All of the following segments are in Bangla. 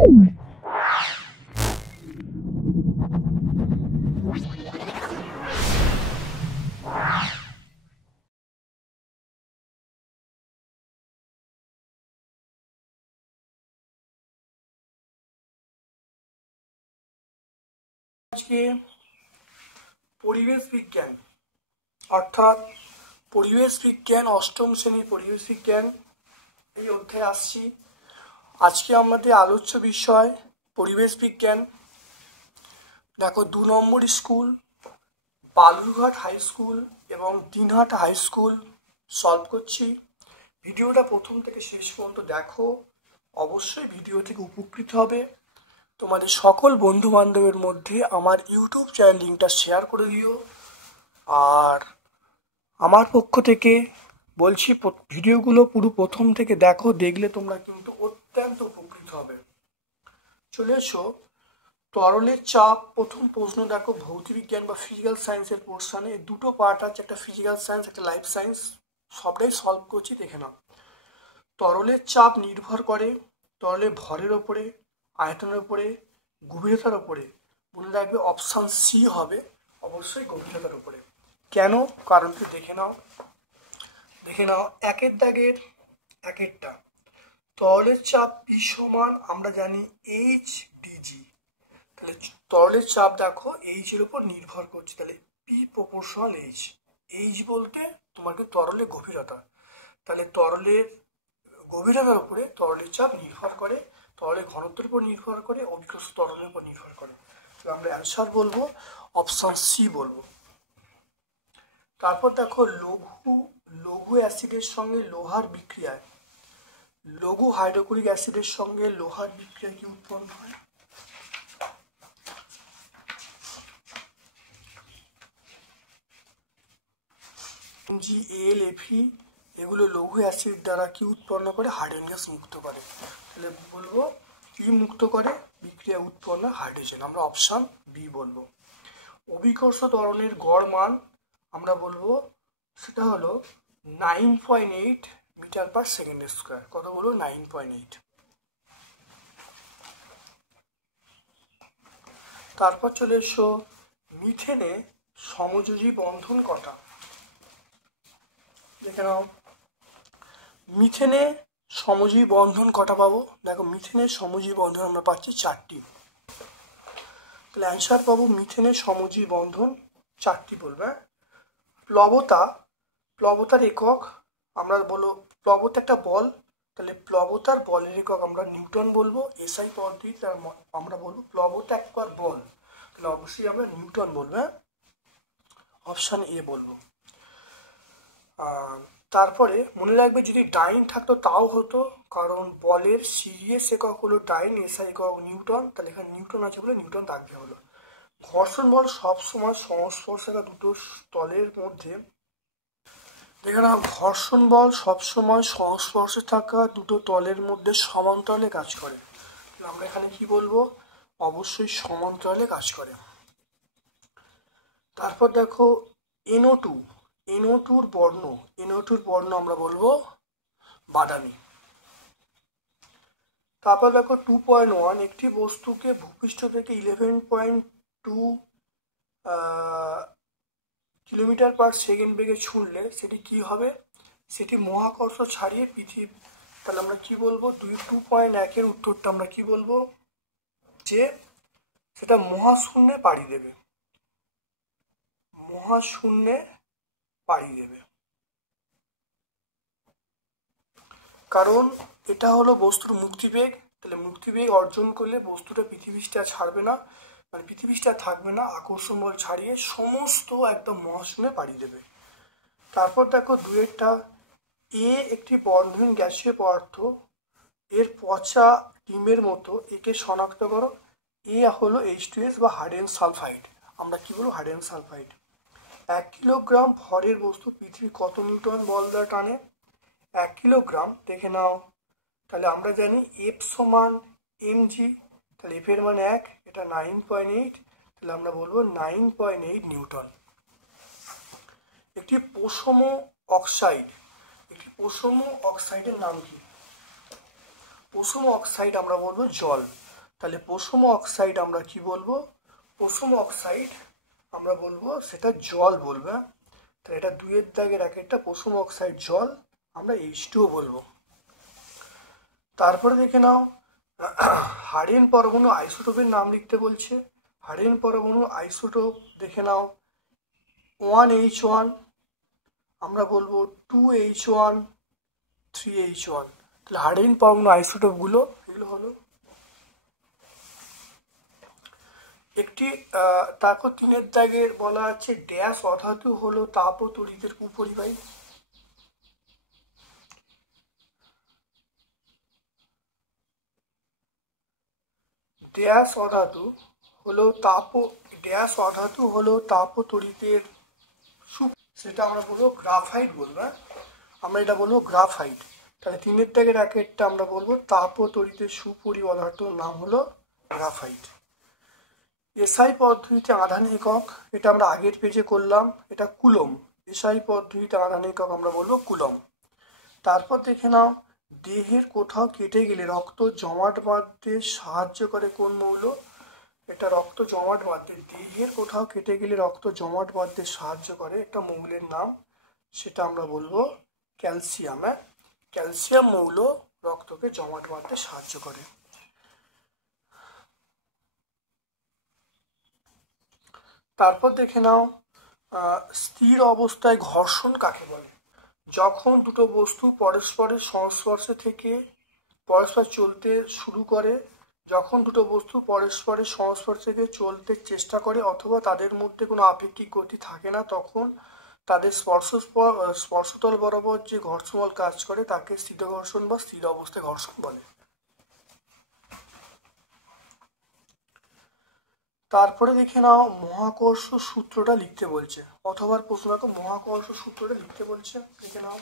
আজকে পরিবেশ বিজ্ঞান অর্থাৎ পরিবেশ বিজ্ঞান অষ্টম শ্রেণীর পরিবেশ বিজ্ঞান এই অধ্যায়ে আসছি। আজকে আমাদের আলোচ্য বিষয় পরিবেশ বিজ্ঞান। দেখো 2 নম্বর স্কুল বালুরঘাট হাই স্কুল এবং দিনহাটা হাই স্কুল সলভ করছি। ভিডিওটা প্রথম থেকে শেষ পর্যন্ত দেখো, অবশ্যই ভিডিও থেকে উপকৃত হবে। তোমাদের সকল বন্ধু বান্ধবের মধ্যে আমার ইউটিউব চ্যানেল লিঙ্কটা শেয়ার করে দিও। আর আমার পক্ষ থেকে বলছি ভিডিওগুলো পুরো প্রথম থেকে দেখো, দেখলে তোমরা কিন্তু অত্যন্ত উপকৃত হবে। চলে এসো তরলের চাপ। প্রথম প্রশ্ন দেখো, ভৌতিক বিজ্ঞান বা ফিজিক্যাল সায়েন্সের পোর্শনে দুটো পার্ট আছে, একটা ফিজিক্যাল সায়েন্স একটা লাইফ সায়েন্স। সবটাই সলভ করছি, দেখে নাও। তরলের চাপ নির্ভর করে তরলের ভরের ওপরে, আয়তনের উপরে, গভীরতার উপরে। মনে রাখবে অপশান সি হবে, অবশ্যই গভীরতার উপরে। কেন? কারণ কি দেখে নাও একের দাগের একেরটা। তরলের চাপ পি সমান আমরা জানি এইচ ডিজি। তাহলে তরলের চাপ দেখো এইচ এর উপর নির্ভর করছে, তাহলে পি প্রপোর্শনাল এইচ। এইচ বলতে তোমাকে তরলের গভীরতা, তাহলে তরলের গভীরতার উপরে তরলের চাপ নির্ভর করে, তরলের ঘনত্বের উপর নির্ভর করে, অভিকর্ষ তরলের উপর নির্ভর করে। তাহলে আমরা অ্যান্সার বলবো অপশন সি বলবো। তারপর দেখো লঘু অ্যাসিডের সঙ্গে লোহার বিক্রিয়ায়, লঘু হাইড্রোক্লোরিক অ্যাসিডের সঙ্গে লোহার বিক্রিয়া কি উৎপন্ন হয়? MgAlFe এগুলো লঘু অ্যাসিড দ্বারা কি উৎপন্ন করে? হাইড্রোজেন গ্যাস মুক্ত করে। তাহলে বলবো কি মুক্ত করে? বিক্রিয়া উৎপন্ন হাইড্রোজেন। আমরা অপশন বি বলবো। অভিকর্ষ ত্বরণের গড় মান আমরা বলবো সেটা হলো 9.8 মিটার পার সেকেন্ড স্কোয়ার। কত বলবো? 9.8। তারপর চলে এসো মিথেনে সমযোজী বন্ধন কটা? দেখে নাও মিথেনে সমযোজী বন্ধন কটা পাবো? দেখো মিথেনের সমযোজী বন্ধন আমরা পাচ্ছি 4টি। তাহলে অ্যান্সার পাবো মিথেনের সমযোজী বন্ধন 4টি বলবে। প্লবতার একক আমরা বলবো, প্লবতা একটা বল, তাহলে প্লবতার বলের একক আমরা নিউটন বলবো। এসআই পদ্ধতি আমরা বলবো প্লবতা একবার বল, তাহলে অবশ্যই আমরা নিউটন বলবো। অপশান এ বলবো। তারপরে মনে রাখবে যদি ডাইন থাকতো তাও হতো, কারণ বলের সিরিয়াস একক হলো ডাইন, এসআই একক নিউটন, তাহলে এখানে নিউটন আছে বলে নিউটন থাকবে হলো। ঘর্ষণ বল সবসময় সংস্পর্শে দুটো তলের মধ্যে, দেখে নাও ঘর্ষণ বল সবসময় সংস্পর্শে থাকা দুটো তলের মধ্যে সমান্তরালে কাজ করে। আমরা এখানে কি বলবো? অবশ্যই সমান্তরালে কাজ করে। তারপর দেখো NO2 বর্ণ আমরা বলবো বাদামি। তারপর দেখো 2.1 একটি বস্তুকে ভূপৃষ্ঠ থেকে 11.2 কিলোমিটার পার সেকেন্ড বেগে ছুঁড়লে সেটি কি হবে? সেটি মহাকর্ষ ছাড়িয়ে পৃথিবী। তাহলে আমরা কি বলবো? 2.1 উত্তরটা আমরা কি বলবো? যে সেটা মহাশূন্যে পাড়ি দেবে, মহাশূন্যে পাড়ি দেবে। কারণ এটা হলো বস্তুর মুক্তিবেগ, তাহলে মুক্তিবেগ অর্জন করলে বস্তুটা পৃথিবীটা ছাড়বে না, মানে পৃথিবীটা থাকবে না, আকর্ষণ বল ছাড়িয়ে সমস্ত একদম মহাশূন্যে পাড়ি দেবে। তারপর দেখো 2টা একটি বর্ণহীন গ্যাসীয় পদার্থ, এর পচা ডিমের মতো, একে শনাক্ত করো। হলো H2S বা হাইড্রোজেন সালফাইড। আমরা কি বলবো? Hydrogen sulphide. 1 কিলোগ্রাম ভরের বস্তু পৃথিবী কত নিউটন বল দ্বারা টানে? 1 কিলোগ্রাম দেখে নাও, তাহলে আমরা জানি F সমান mg, তাহলে F এর মান 1, এটা 9.8, তাহলে আমরা বলবো 9.8 নিউটন। একটি পশম অক্সাইডের নাম কি? পশম অক্সাইড আমরা বলবো জল। তাহলে পশম অক্সাইড আমরা কি বলবো? পশম অক্সাইড আমরা বলবো সেটা জল বলবো। তাহলে এটা 2-এর দাগের একটা পশম অক্সাইড জল, আমরা H2O বলবো। তারপরে দেখে নাও, হাইড্রোজেন পরমাণু আইসোটোপের নাম লিখতে বলছে। হাইড্রোজেন পরমাণু আইসোটোপ দেখে নাও, 1H1 আমরা বলবো 2H1 3H1। তাহলে হাইড্রোজেন পরমাণু আইসোটোপগুলো এগুলো হলো। একটি তারপর 3-এর দাগের বলা আছে ড্যাশ অধাতু হলো তাপ ও তড়িতের কুপরিবাহী। ড্যাশ অধাতু হলো তাপ ও তড়িতের, সেটা আমরা বলবো গ্রাফাইট বলবো। আমরা এটা বলবো গ্রাফাইট। তাহলে 3-এর দাগের একটা আমরা বলবো তাপ ও তড়িতের সুপরি পদার্থের নাম হলো গ্রাফাইট। এসআই পদ্ধতিতে আধান একক, এটা আমরা আগের পেজে করলাম, এটা কুলম। এসআই পদ্ধতিতে আধান একক আমরা বলবো কুলম। তারপর দেখে নাও, দেহের কোথাও কেটে গেলে রক্ত জমাট বাঁধতে সাহায্য করে কোন মৌল? এটা রক্ত জমাট বাঁধতে, দেহের কোথাও কেটে গেলে রক্ত জমাট বাঁধতে সাহায্য করে একটা মৌলের নাম, সেটা আমরা বলবো ক্যালসিয়াম। ক্যালসিয়াম মৌল রক্তকে জমাট বাঁধতে সাহায্য করে। তারপর দেখে নাও, স্থির অবস্থায় ঘর্ষণ কাকে বলে? যখন দুটো বস্তু পরস্পরের সংস্পর্শে থেকে পরস্পর চলতে শুরু করে, যখন দুটো বস্তু পরস্পরের সংস্পর্শে থেকে চলতে চেষ্টা করে অথবা তাদের মধ্যে কোনো আপেক্ষিক গতি থাকে না, তখন তাদের স্পর্শতল বরাবর যে ঘর্ষণ বল কাজ করে তাকে স্থির ঘর্ষণ বা স্থির অবস্থায় ঘর্ষণ বলে। তারপরে দেখে নাও, মহাকর্ষ সূত্রটা লিখতে বলছে, অথবা প্রশ্ন দেখো মহাকর্ষ সূত্রটা লিখতে বলছে, দেখে নাও।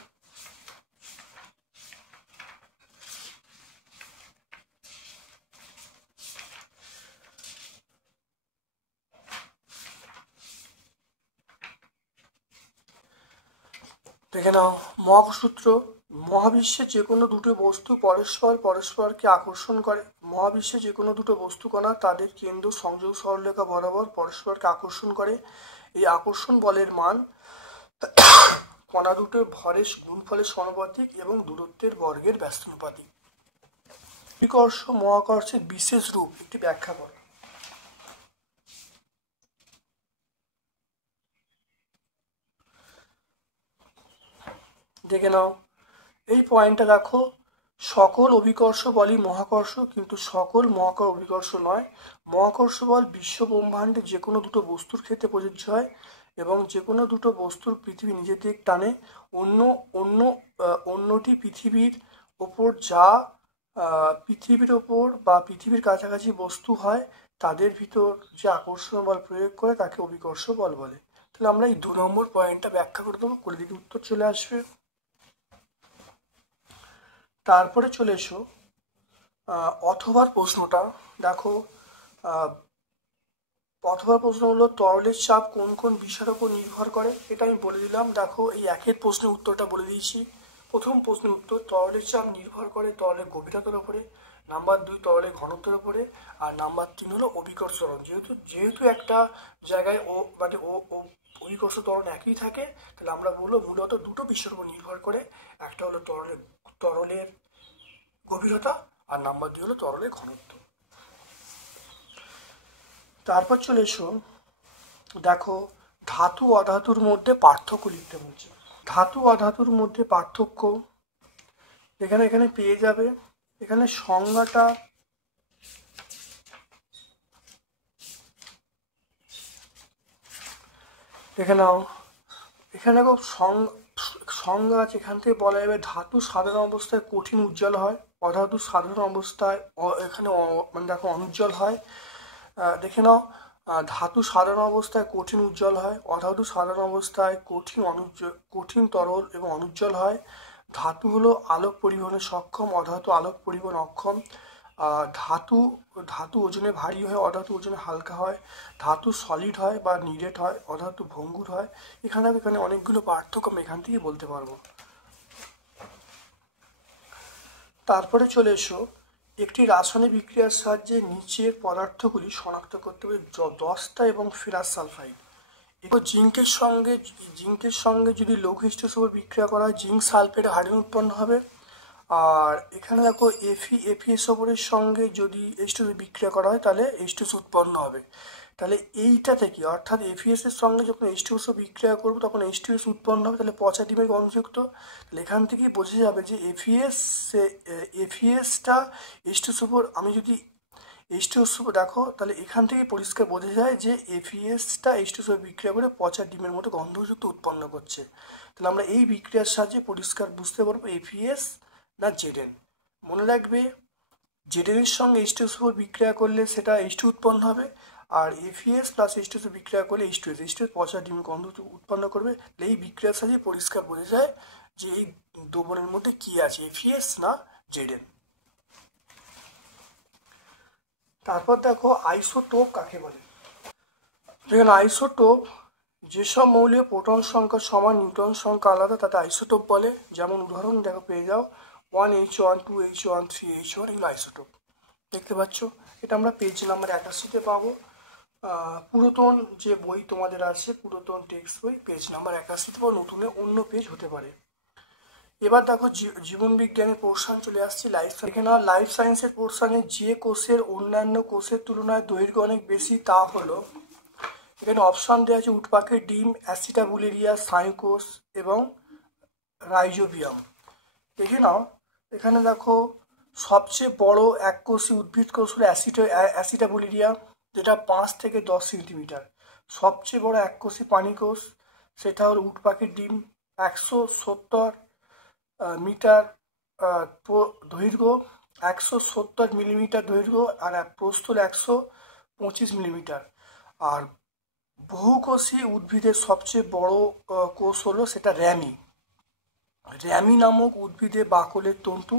দেখে নাও মহাকর্ষ সূত্র, মহাবিশ্বে যে কোনো দুটো বস্তু পরস্পরকে আকর্ষণ করে। মহাবিশ্বে যে কোনো দুটো বস্তু কণা তাদের কেন্দ্র সংযোগ সরলরেখা বরাবর পরস্পরকে আকর্ষণ করে। এই আকর্ষণ বলের মান কণা দুটোর ভরের গুণফলের সমানুপাতিক এবং দূরত্বের বর্গের ব্যস্তানুপাতিক। অভিকর্ষ মহাকর্ষের বিশেষ রূপ একটি ব্যাখ্যা করো। দেখে নাও এই পয়েন্টটা দেখো, সকল অভিকর্ষ বলই মহাকর্ষ, কিন্তু সকল মহাকর্ষ অভিকর্ষ নয়। মহাকর্ষ বল বিশ্ব ব্রহ্মাণ্ডে যে কোনো দুটো বস্তুর ক্ষেত্রে প্রযোজ্য হয় এবং যে কোনো দুটো বস্তুর পৃথিবী নিজের দিক টানে অন্যটি পৃথিবীর ওপর পৃথিবীর ওপর বা পৃথিবীর কাছাকাছি বস্তু হয়, তাদের ভিতর যে আকর্ষণ বল প্রয়োগ করে তাকে অভিকর্ষ বল বলে। তাহলে আমরা এই 2 নম্বর পয়েন্টটা ব্যাখ্যা করে দেবো, করে দিকে উত্তর চলে আসবে। তারপরে চলে এসো অথবার প্রশ্নটা দেখো। অথবার প্রশ্ন হলো তরলের চাপ কোন কোন বিষয়ের উপর নির্ভর করে, এটা আমি বলে দিলাম। দেখো এই একের প্রশ্নের উত্তরটা বলে দিয়েছি। প্রথম প্রশ্নের উত্তর, তরলের চাপ নির্ভর করে তরলের গভীরতার উপরে। নাম্বার 2 তরলের ঘনত্বের উপরে। আর নাম্বার 3 হলো অভিকর্ষ ত্বরণ। যেহেতু একটা জায়গায় অভিকর্ষ ত্বরণ একই থাকে, তাহলে আমরা বলবো মূলত দুটো বিষয়ের উপর নির্ভর করে। একটা হলো তরলের গভীরতা, আর নাম্বার 2 হলো তরলের ঘনত্ব। তারপর চলে এসো, দেখো ধাতু অধাতুর মধ্যে পার্থক্য লিখতে বলছে। ধাতু অধাতুর মধ্যে পার্থক্য এখানে পেয়ে যাবে। এখানে সংজ্ঞাটা দেখে নাও। এখানে দেখো সংজ্ঞা আছে, এখান থেকে বলা যাবে ধাতু সাধারণ অবস্থায় কঠিন উজ্জ্বল হয়, অধাতু সাধারণ অবস্থায় এখানে মানে দেখো অনুজ্জ্বল হয়। দেখে নাও, ধাতু সাধারণ অবস্থায় কঠিন উজ্জ্বল হয়, অধাতু সাধারণ অবস্থায় কঠিন তরল এবং অনুজ্জ্বল হয়। ধাতু হলো আলোক পরিবহনে সক্ষম, অধাতু আলোক পরিবহন অক্ষম। ধাতু ওজনে ভারী হয়, অধাতু ওজনে হালকা হয়। ধাতু সলিড হয় বা নিরেট হয়, অধাতু ভঙ্গুর হয়। এখানে অনেকগুলো পার্থক্য আমি এখান থেকে বলতে পারবো। তারপরে চলে এসো, একটি রাসায়নিক বিক্রিয়ার সাহায্যে নিচের পদার্থগুলি শনাক্ত করতে হবে: দস্তা এবং ফেরাস সালফাইড। এরপর জিঙ্কের সঙ্গে যদি লৌহ H2SO4 বিক্রিয়া করা হয়, জিঙ্ক সালফেট হাইড্রোজেন উৎপন্ন হবে। আর এখানে দেখো FeSO4 সঙ্গে যদি H2SO বিক্রিয়া করা হয় তাহলে H2SO উৎপন্ন হবে। তাহলে এইটা থেকে অর্থাৎ FeS এর সঙ্গে যখন H2SO বিক্রিয়া করবো তখন H2S উৎপন্ন হবে, তাহলে পচা ডিমের গন্ধযুক্ত। তাহলে এখান থেকেই বোঝা যাবে যে FeSটা H2SO4, আমি যদি H2SO দেখো তাহলে এখান থেকে পরিষ্কার বোঝা যায় যে FeSটা H2SO বিক্রিয়া করে পচা ডিমের মতো গন্ধযুক্ত উৎপন্ন করছে। তাহলে আমরা এই বিক্রিয়ার সাহায্যে পরিষ্কার বুঝতে পারবো FeS না Zn। মনে রাখবে Zn এর সঙ্গে H2SO4 বিক্রিয়া করলে সেটা H2 উৎপন্ন হবে, আর FeS প্লাস H2SO বিক্রিয়া করলে H2S পচা ডিম গন্ধ উৎপন্ন করবে। এই বিক্রিয়ার সাহায্যে পরিষ্কার বোঝা যায় যে এই দ্রবণের মধ্যে কি আছে, FeS না Zn। তারপর দেখো আইসোটোপ কাকে বলে। যেখানে আইসোটোপ, যেসব মৌলের প্রোটন সংখ্যা সমান নিউট্রন সংখ্যা আলাদা তাতে আইসোটোপ বলে। যেমন উদাহরণ দেখো পেয়ে যাও 1H1 2H1 3H1, এগুলো আইসোটোপ। দেখতে পাচ্ছ, এটা আমরা পেজ নাম্বার 81-তে পাবো। পুরাতন যে বই তোমাদের আছে, পুরাতন টেক্সট বই, পেজ নাম্বার 81-তে পাবো, নতুনে অন্য পেজ হতে পারে। এবার দেখো জীবন বিজ্ঞানের পোর্শন চলে আসছে লাইফ সায়েন্স। এখানে লাইফ সায়েন্সের পোর্শনে যে কোষের অন্যান্য কোষের তুলনায় দৈর্ঘ্য অনেক বেশি তা হলো, এখানে অপশান দেওয়া আছে উটপাখির ডিম, অ্যাসিটাবুলেরিয়া, স্নায়ুকোষ এবং রাইজোবিয়াম। দেখে নাও, এখানে দেখো সবচেয়ে বড় এককোষী উদ্ভিদ কোষ হলো অ্যাসিটাবুলেরিয়া, যেটা 5 থেকে 10 সেন্টিমিটার। সবচেয়ে বড় এককোষী প্রাণী কোষ সেটা হলো উটপাখির ডিম, 170 মিটার দৈর্ঘ্য, 170 মিলিমিটার দৈর্ঘ্য, আর প্রস্থ 125 মিলিমিটার। আর বহুকোষী উদ্ভিদের সবচেয়ে বড় কোষ হলো সেটা র্যামি নামক উদ্ভিদের বাকলের তন্তু।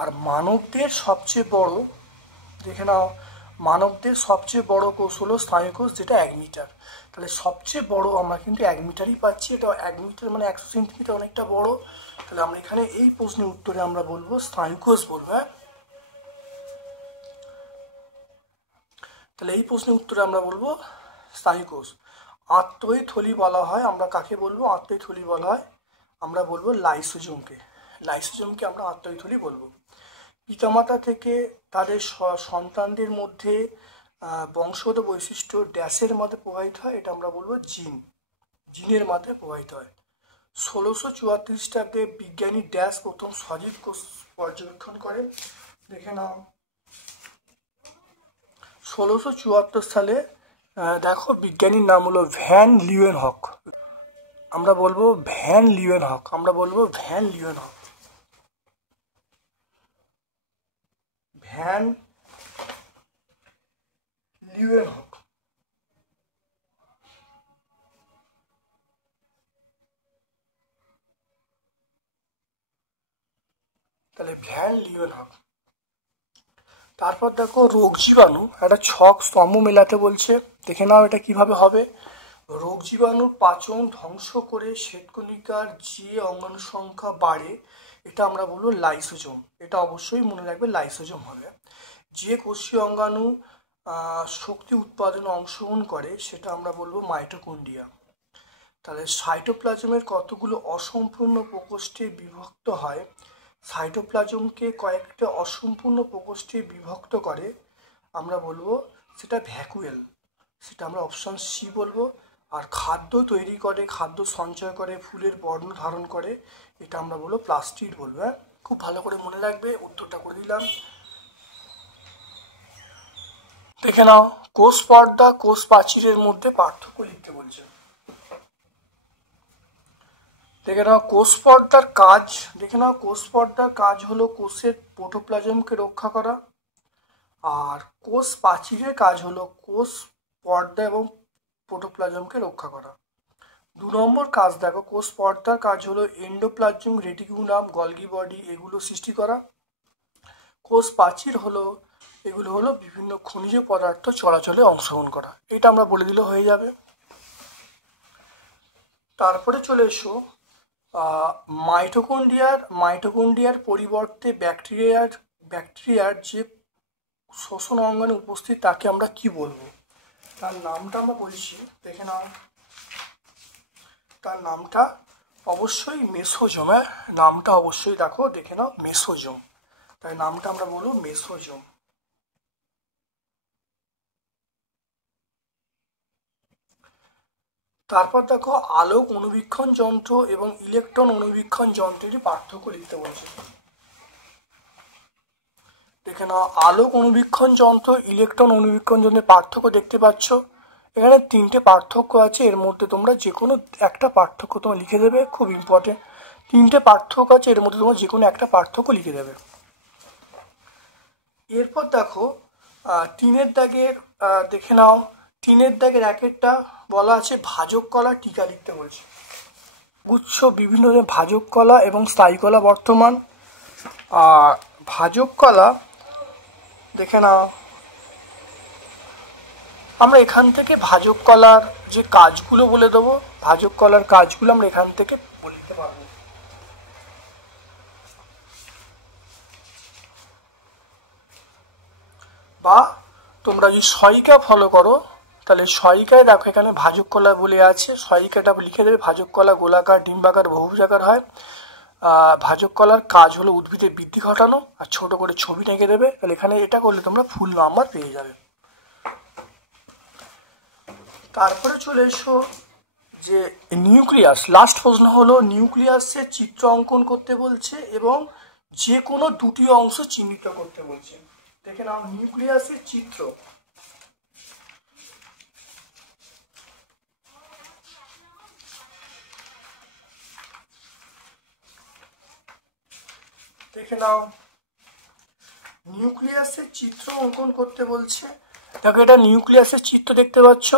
আর মানবদের সবচেয়ে বড়, দেখে নাও, মানবদের সবচেয়ে বড় কোষ হলো স্নায়ুকোষ, যেটা 1 মিটার। তাহলে সবচেয়ে বড় আমরা কিন্তু 1 মিটারই পাচ্ছি। এটা 1 মিটার মানে 100 সেন্টিমিটার, অনেকটা বড়। তাহলে আমরা এখানে এই প্রশ্নের উত্তরে আমরা বলবো স্নায়ুকোষ বলবো। হ্যাঁ, তাহলে এই প্রশ্নের উত্তরে আমরা বলবো স্নায়ুকোষ। আত্মই থলি বলা হয়, আমরা কাকে বলবো আত্মই থলি বলা হয়? আমরা বলবো লাইসোজোমকে। আমরা আত্মই থলি বলবো। পিতামাতা থেকে তাদের সন্তানদের মধ্যে বংশগত বৈশিষ্ট্য ড্যাশের মাধ্যমে প্রবাহিত হয়, এটা আমরা বলবো জিনের মাধ্যমে প্রবাহিত হয়। 1674 খ্রিস্টাব্দে বিজ্ঞানী ড্যাশ প্রথম সজীব কোষ পর্যবেক্ষণ করেন। দেখে নাও, 1674 সালে দেখো বিজ্ঞানীর নাম হলো ভ্যান লিউয়েনহক। আমরা বলবো ভ্যান লিউয়েনহক। তাহলে ভ্যান লিউয়েনহক। তারপর দেখো রোগ জীবাণু, একটা ছক স্তম্ভ মেলাতে বলছে। দেখে নাও এটা কিভাবে হবে। রোগ জীবাণুর পাচন ধ্বংস করে শ্বেতকণিকার যে অঙ্গাণু সংখ্যা বাড়ে এটা আমরা বলবো লাইসোজোম। এটা অবশ্যই মনে রাখবে, লাইসোজোম হবে। যে কোষীয় অঙ্গাণু শক্তি উৎপাদনে অংশগ্রহণ করে সেটা আমরা বলবো মাইটোকন্ড্রিয়া। তাহলে সাইটোপ্লাজমের কতগুলো অসম্পূর্ণ প্রকোষ্ঠে বিভক্ত হয়? সাইটোপ্লাজমকে কয়েকটা অসম্পূর্ণ প্রকোষ্ঠে বিভক্ত করে আমরা বলবো সেটা ভ্যাকুয়েল, সেটা আমরা অপশন সি বলবো। আর খাদ্য তৈরি করে, খাদ্য সঞ্চয় করে, ফুলের বর্ণ ধারণ করে, এটা আমরা বলবো প্লাস্টিড বলবো। হ্যাঁ, খুব ভালো করে মনে রাখবে, উত্তরটা করে দিলাম। দেখে নাও, কোষ পর্দা কোষ প্রাচীরের মধ্যে পার্থক্য লিখতে বলছে। দেখে নাও কোষ পর্দার কাজ হলো কোষের প্রোটোপ্লাজমকে রক্ষা করা, আর কোষ প্রাচীরের কাজ হলো কোষ পর্দা এবং প্রোটোপ্লাজমকে রক্ষা করা। 2 নম্বর কাজ দেখো, কোষ পর্দার কাজ হলো এন্ডোপ্লাজম, রেটিকুলাম, গলগি বডি এগুলো সৃষ্টি করা। কোষ প্রাচীর এগুলো হলো বিভিন্ন খনিজ পদার্থ চলাচলে অংশগ্রহণ করা। এটা আমরা বলে দিলে হয়ে যাবে। তারপরে চলে এসো মাইটোকন্ড্রিয়ার পরিবর্তে ব্যাকটেরিয়ার ব্যাকটেরিয়ার যে শ্বসন অঙ্গনে উপস্থিত তাকে আমরা কি বলবো? তার নামটা আমরা বলছি, দেখে নাও। তার নামটা অবশ্যই মেসোজোম। নামটা অবশ্যই দেখো, দেখে নাও, মেসোজোম। তাই নামটা আমরা বলবো মেসোজোম। তারপর দেখো আলোক অণুবীক্ষণ যন্ত্র এবং ইলেকট্রন অণুবীক্ষণ যন্ত্রের পার্থক্য লিখতে বলছে। দেখে নাও, আলোক অণুবীক্ষণ যন্ত্র ইলেকট্রন অণুবীক্ষণ যন্ত্রের পার্থক্য দেখতে পাচ্ছ। এখানে 3টে পার্থক্য আছে, এর মধ্যে তোমরা যে কোনো একটা পার্থক্য তোমরা লিখে দেবে, খুব ইম্পর্টেন্ট। 3টে পার্থক্য আছে, এর মধ্যে তোমরা যে কোনো একটা পার্থক্য লিখে দেবে। এরপর দেখো 3-এর দাগের, দেখে নাও 3-এর দাগের 1-এরটা বলা আছে ভাজক কলা টিকা লিখতে বলছে। গুচ্ছ বিভিন্ন ধরনের ভাজক কলা এবং স্থায়ী কলা বর্তমান। ভাজক কলা, দেখে নাও, আমরা এখান থেকে ভাজক কলার যে কাজগুলো বলে দেবো, ভাজক কলার কাজগুলো আমরা এখান থেকে বলতে পারবো। বা তোমরা যদি সহায়িকা ফলো করো, তাহলে সহায়িকায় দেখো এখানে ভাজক কলা বলে আছে, সহায়িকাটা লিখে দেবে। ভাজক কলা গোলাকার, ডিম্বাকার, বহুভুজাকার হয়। ভাজক কলার কাজ হলো উদ্ভিদের বৃদ্ধি ঘটানো, আর ছোট করে ছবি এঁকে দেবে। তাহলে এখানে এটা করলে তোমরা ফুল নাম্বার পেয়ে যাবে। তারপরে চলে এসো যে নিউক্লিয়াস। লাস্ট প্রশ্ন হলো নিউক্লিয়াসের চিত্র অঙ্কন করতে বলছে এবং যে কোনো দুটি অংশ চিহ্নিত করতে বলছে। দেখে নাও নিউক্লিয়াসের চিত্র। দেখে নাও নিউক্লিয়াসের চিত্র অঙ্কন করতে বলছে। দেখো এটা নিউক্লিয়াসের চিত্র দেখতে পাচ্ছ।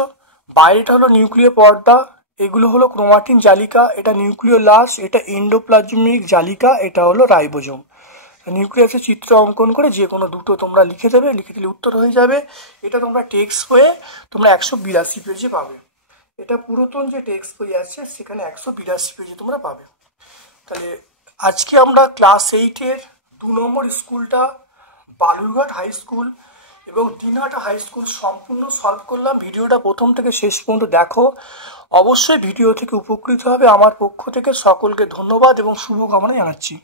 বাইরেটা হলো নিউক্লিয় পর্দা, এগুলো হলো ক্রোমাটিন জালিকা, এটা নিউক্লিওলাস, এটা এন্ডোপ্লাজমিক জালিকা, এটা হলো রাইবোজোম। নিউক্লিয়াসের চিত্র অঙ্কন করে যে কোনো দুটো তোমরা লিখে দেবে, লিখে দিলে উত্তর হয়ে যাবে। এটা তোমরা টেক্সট বইয়ে তোমরা 182 পেজে পাবে। এটা পুরাতন যে টেক্সট বই আছে সেখানে 182 পেজে তোমরা পাবে। তাহলে আজকে আমরা ক্লাস 8-এর 2 নম্বর স্কুলটা বালুরঘাট হাই স্কুল এবং দিনহাটা হাই স্কুল সম্পূর্ণ সলভ করলাম। ভিডিওটা প্রথম থেকে শেষ পর্যন্ত দেখো, অবশ্যই ভিডিও থেকে উপকৃত হবে। আমার পক্ষ থেকে সকলকে ধন্যবাদ এবং শুভকামনা জানাচ্ছি।